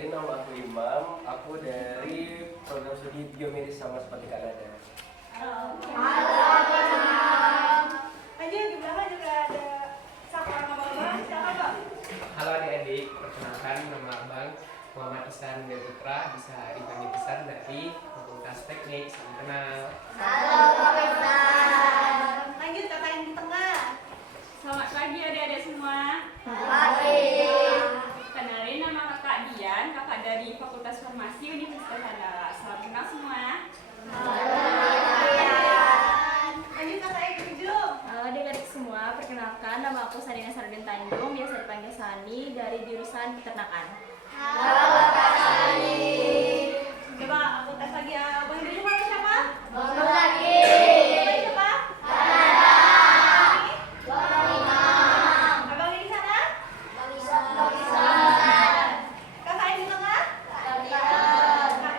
kenalin, nama aku Imam. Aku dari program studi biomedis sama seperti Kanada. Halo. Lanjut di belakang juga ada siapa nama abang? Siapa bang? Halo adik-adik, perkenalkan nama abang Muhammad Ihsan Putra, bisa dipanggil Ihsan dari Fakultas Teknik. Salam kenal. Halo Kak Ihsan. Lanjut kakak yang di tengah. Selamat pagi adik-adik semua. Pagi. Kenalin nama kakak Dian, kakak dari Fakultas Farmasi Universitas Andalas. Salam kenal semua. Lanjut kakak yang di ujung. Halo adik-adik semua, perkenalkan nama aku Sanina Sarudin Tanjung, biasa dipanggil Sani, dari jurusan peternakan. Halo Kak Sani. Coba aku tes lagi ya. Bang di rumah siapa? Bang lagi. Siapa? Abang di sana? Bang Isan. Kakak yang di tengah? Kak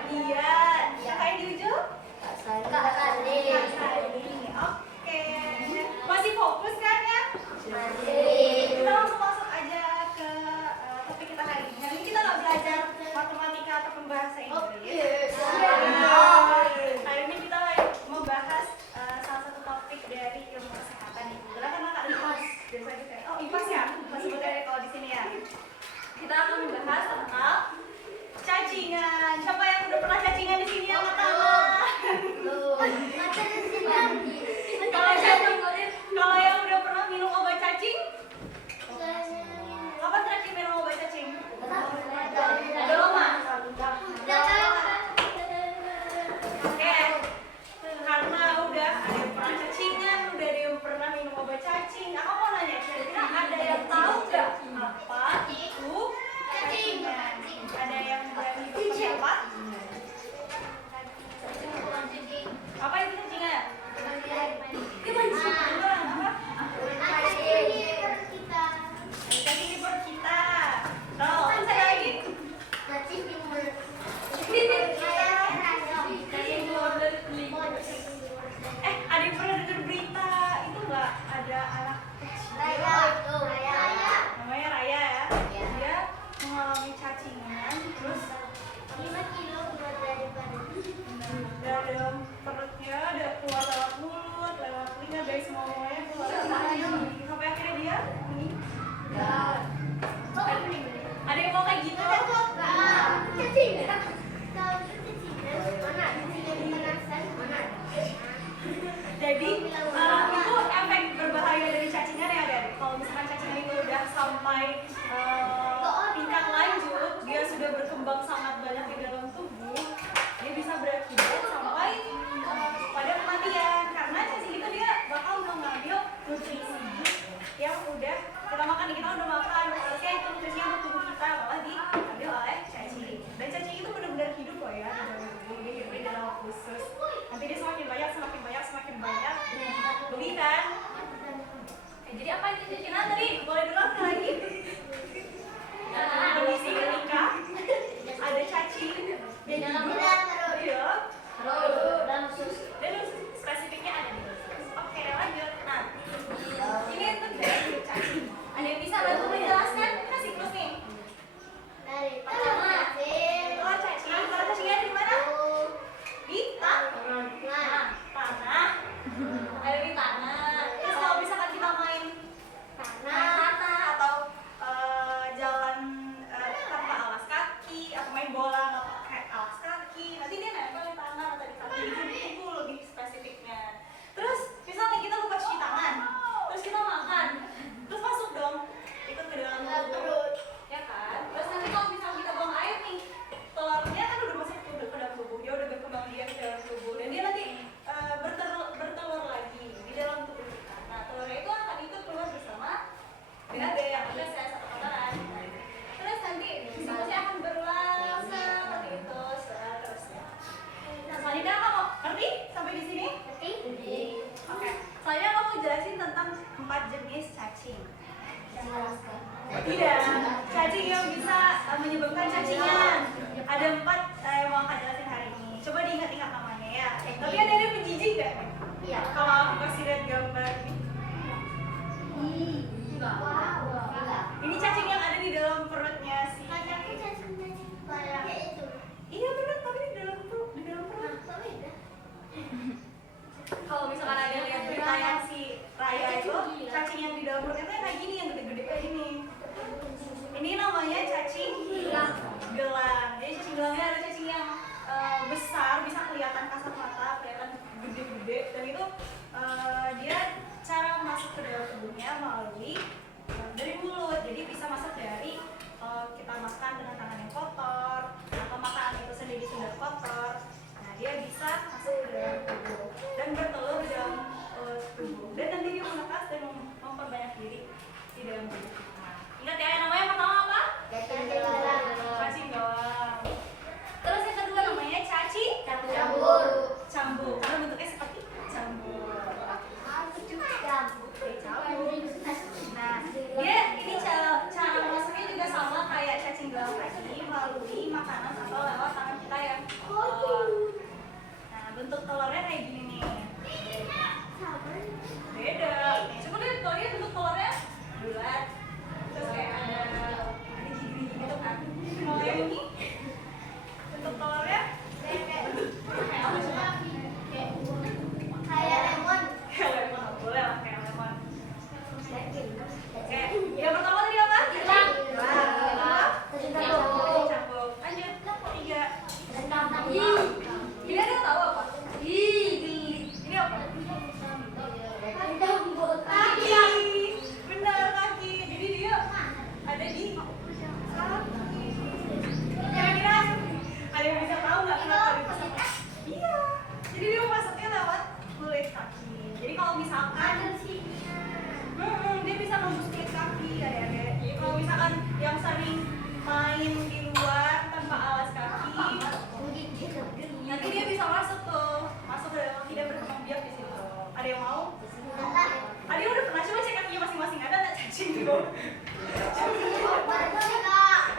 Dian. Kakak yang di ujung? Kak Sani. Oke. Masih fokus kan ya? Kita langsung masuk aja ke topik kita hari ini. Hari ini kita nggak belajar matematika ataupun bahasa Inggris. Hari ini kita membahas salah satu topik dari ilmu kesehatan itu. Karena Kak IPAS biasa gitu ya. Oh IPAS ya? Masih sebutnya kalau di sini ya. Kita akan membahas tentang cacingan. Siapa yang udah pernah cacingan di sini angkat tangan? Kalau yang udah pernah minum obat cacing? Kapan terakhir minum obat cacing? Udah lama? Oke. Karena udah ada yang pernah cacingan, udah ada yang pernah minum obat cacing. Aku mau nanya, kira-kira ada yang tahu nggak apa itu cacingan? Ada yang berani berpendapat? Apa itu cacingan? Itu cacingan apa? Cacing di perut kita. Tahu? Ada lagi? Ada yang pernah dengar berita itu nggak? Ada anak kecil. Namanya Raya ya. Dia mengalami cacingan, terus dalam perutnya ada keluar lewat mulut, lewat telinga, dari semuanya keluar. Sampai akhirnya dia meninggal. Ada yang mau kayak gitu kan? Jadi itu efek berbahaya dari cacingan ya adik. Kalau misalkan cacingan itu udah sampai tingkat lanjut, dia sudah berkembang sangat banyak di dalam tubuh, dia bisa berakibat sampai pada kematian. Karena cacing itu dia bakal mengambil nutrisi yang udah kita makan, kita udah makan, harusnya itu nutrisinya untuk tubuh kita malah diambil oleh cacing. Dan cacing itu benar-benar hidup loh ya di dalam tubuh, dia hidup di dalam usus. Nanti dia semakin banyak beli kan. Jadi apa itu cacingan tadi? Boleh diulang lagi? Kondisi ketika ada cacing di dalam dan spesifiknya ada di usus. Oke, lanjut. Nah, ini untuk dari cacing. Ada yang bisa bantu menjelaskan? Kita siklus nih. Kalau cacingnya di mana? Di tanah. Ada di tanah. Terus kalau misalkan kita main tanah atau jalan tanpa alas kaki atau main bola nggak pakai alas kaki, nanti dia nempel di tanah atau di kaki. Itu lebih spesifiknya. Terus misalnya kita lupa cuci tangan, terus kita makan, terus masuk dong, ikut ke dalam tubuh, ya kan? Terus nanti kalau misalnya kita buang air nih, telurnya kan udah masuk ke dalam tubuh, dia udah berkembang biak di dalam tubuh, dan dia nanti bertelur lagi di dalam tubuh kita. Nah, telurnya itu akan ikut keluar bersama dengan gaya yang ada saya satu kotoran. Terus nanti siklusnya akan berulang seperti itu seterusnya. Nah, selanjutnya kamu ngerti sampai di sini? Ngerti? Oke. Selanjutnya aku mau jelasin tentang 4 jenis cacing. Tidak, cacing yang bisa menyebabkan cacingan. Ada 4 yang mau aku jelasin hari ini. Coba diingat-ingat namanya ya. Tapi ada yang menjijik nggak? Iya. Kalau aku kasih lihat gambar ini. Ini cacing yang ada di dalam perutnya si.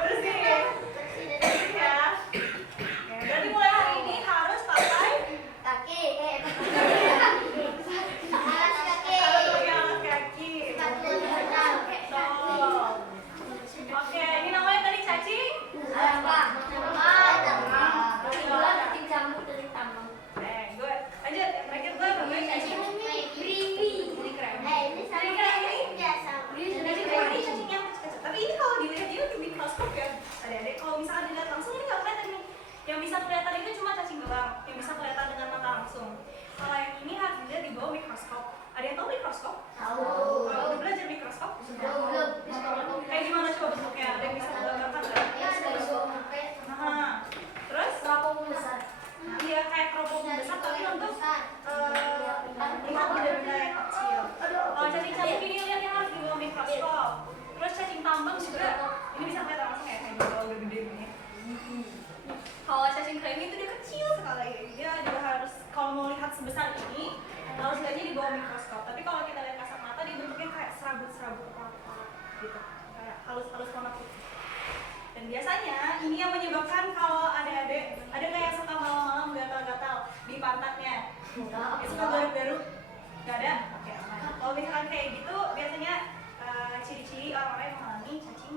Bersih ya. Berarti mulai hari ini harus pakai alas kaki. Oke, ini namanya tadi cacing. Good. Lanjut, yang terakhir gue namanya cacing. Ini keren. Cacing yang kecil-kecil. Tapi ini kalau dilihat dia di mikroskop ya, adik-adik. Kalau misalkan dilihat langsung ini nggak kelihatan nih. Yang bisa kelihatan itu cuma cacing doang. Yang bisa kelihatan dengan mata langsung. Kalau yang ini harus dilihat di bawah mikroskop. Ada yang tahu mikroskop? Kalau udah belajar mikroskop? Kayak gimana coba bentuknya? Ada yang bisa menggambarkan nggak? Nah, terus? Iya kayak keropok besar tapi untuk lihat benda-benda yang kecil. Kalau cacing-cacing ini lihat yang harus di bawah mikroskop. Terus cacing tambang juga ini bisa kelihatan langsung ya kayak kalau udah gede begini. Kalau cacing kremi itu dia kecil sekali. Dia juga harus kalau mau lihat sebesar ini harus lihatnya di bawah mikroskop. Tapi kalau kita lihat kasat mata dia bentuknya kayak serabut-serabut apa gitu. Kayak halus-halus warna putih. Dan biasanya ini yang menyebabkan kalau adik-adik ada kayak suka malam-malam gatal-gatal di pantatnya. Suka garuk-garuk. Gak ada? Oke, aman. Kalau misalkan kayak gitu biasanya ciri-ciri orang-orang yang mengalami cacing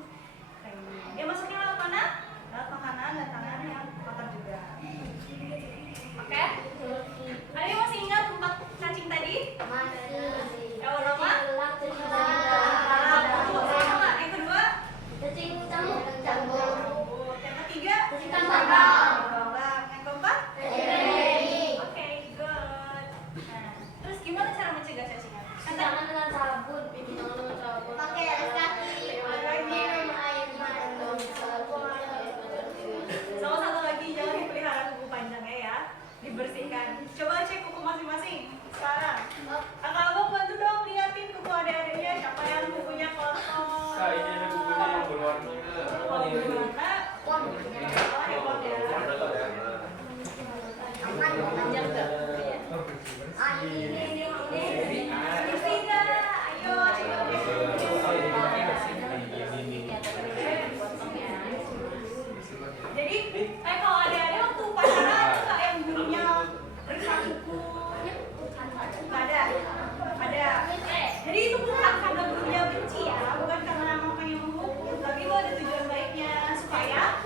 kremi. Dia masuknya lewat mana? Lewat makanan dan tangan yang kotor juga. Oke? Ada yang masih ingat 4 cacing tadi? Yang pertama? Yang kedua? Yang ketiga? Bambang. Yang keempat? Oke, good. Nah, terus gimana cara mencegah cacingan? Pakai alas kaki. Sama satu lagi jangan dipelihara kuku panjangnya ya, dibersihkan. Coba cek kuku masing-masing sekarang. Kakak abang bantu dong liatin kuku adik-adiknya siapa yang kukunya kotor. Kak, ini ada kukunya yang berwarna. Kalau berwarna, oh hebat ya. Bersih nggak? Ayo, jadi, kalau adik-adik waktu pacaran tuh nggak yang gurunya periksa kuku? Nggak ada? Ada. Jadi itu bukan karena gurunya benci ya, bukan karena emang pengen menghukum, tapi itu ada tujuan baiknya supaya